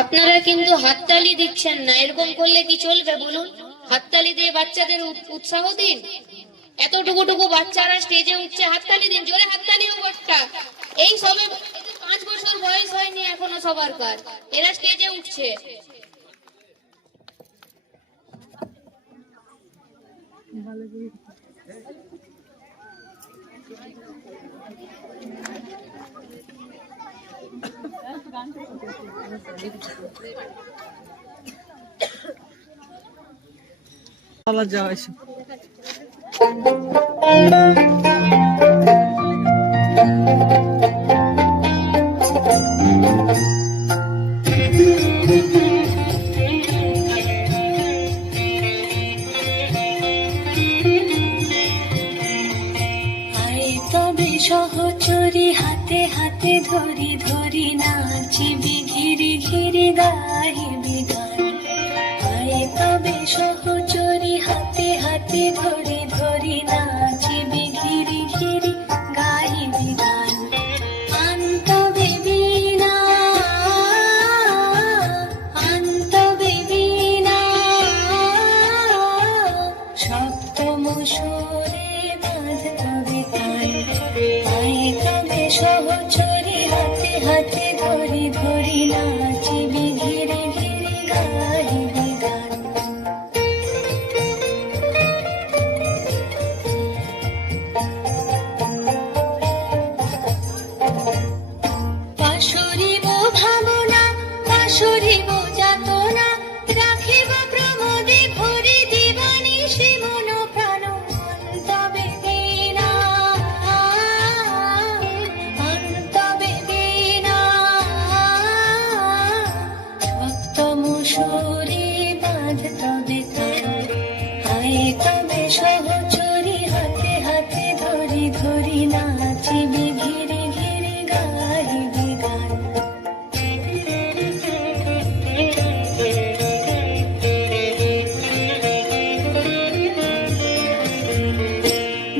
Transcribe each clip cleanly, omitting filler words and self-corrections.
আপনারা কিন্তু হাততালি দিচ্ছেন না, এরকম করলে কি চলবে বলুন? হাততালি দিয়ে বাচ্চাদের উৎসাহ দিন। এতটুকু বাচ্চারা স্টেজে উঠছে, হাততালি দিন, জোরে হাততালি গোটা। এই সবে 5 বছর বয়স হয়নি এখনো সবার কাজ, এরা স্টেজে উঠছে। সহচরি হাতে হাতে ধরি ধরি নাচিবি ঘিরি ঘিরি গাহিবি গান। আয় তবে সহচরি হাতে হাতে ধরি ধরি নাচিবি ঘিরি ঘিরি গাহিবি গান। আনতবে বীণা আনতবে বীণা সপ্তম সুরে বাঁধতবে কান। আয় তবে সহচরি হাতে হাতে ধরি ধরি নাচিবি ঘিরি ঘিরি গাহিবি গান। পাশরিব ভাবনা পাশরিব যাতনা রাখিব প্রমোদে ভরি দিবানিশি মন প্রাণ। অন্তবে বীণা অন্তবে বীণা সপ্তম সুরে বাঁধতবে কান। আয় তবে সহচরি হাতে হাতে ধরি ধরি নাচিবি ঘিরি ঘিরি গাহিবি গান।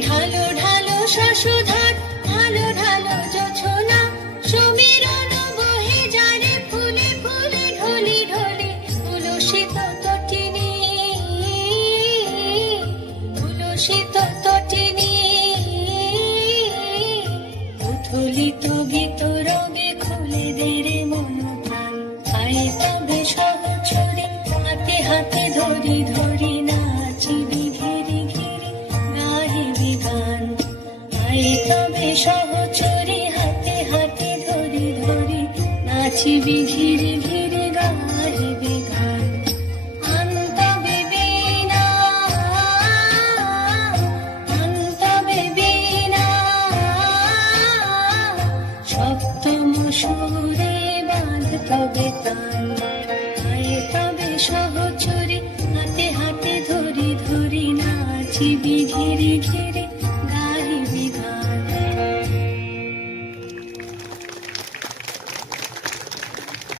ঢালো ঢালো শশধর ঢালো ঢালো জোছনা সমীরণ বহে যারে ফুলে ফুলে ঢলি ঢলি। তুলসিত তটিনী তুলসিত তটিনী উথলিত গীত রবে খুলে দেরে মন প্রাণ। আয় তবে সহচরি হাতে হাতে ধরি ধরি নাচিবি ঘিরি ঘিরি গাহিবি গান। আয় তবে সহচরি হাতে হাতে ধরি ধরি নাচিবি ঘিরি ঘিরি গাহিবি গান। আনতবে বীণা আনতবে বীণা সপ্তম সুরে বাঁধতবে কান। আয় তবে সহচরি হাতে হাতে ধরি ধরি নাচিবি ঘিরি ঘিরি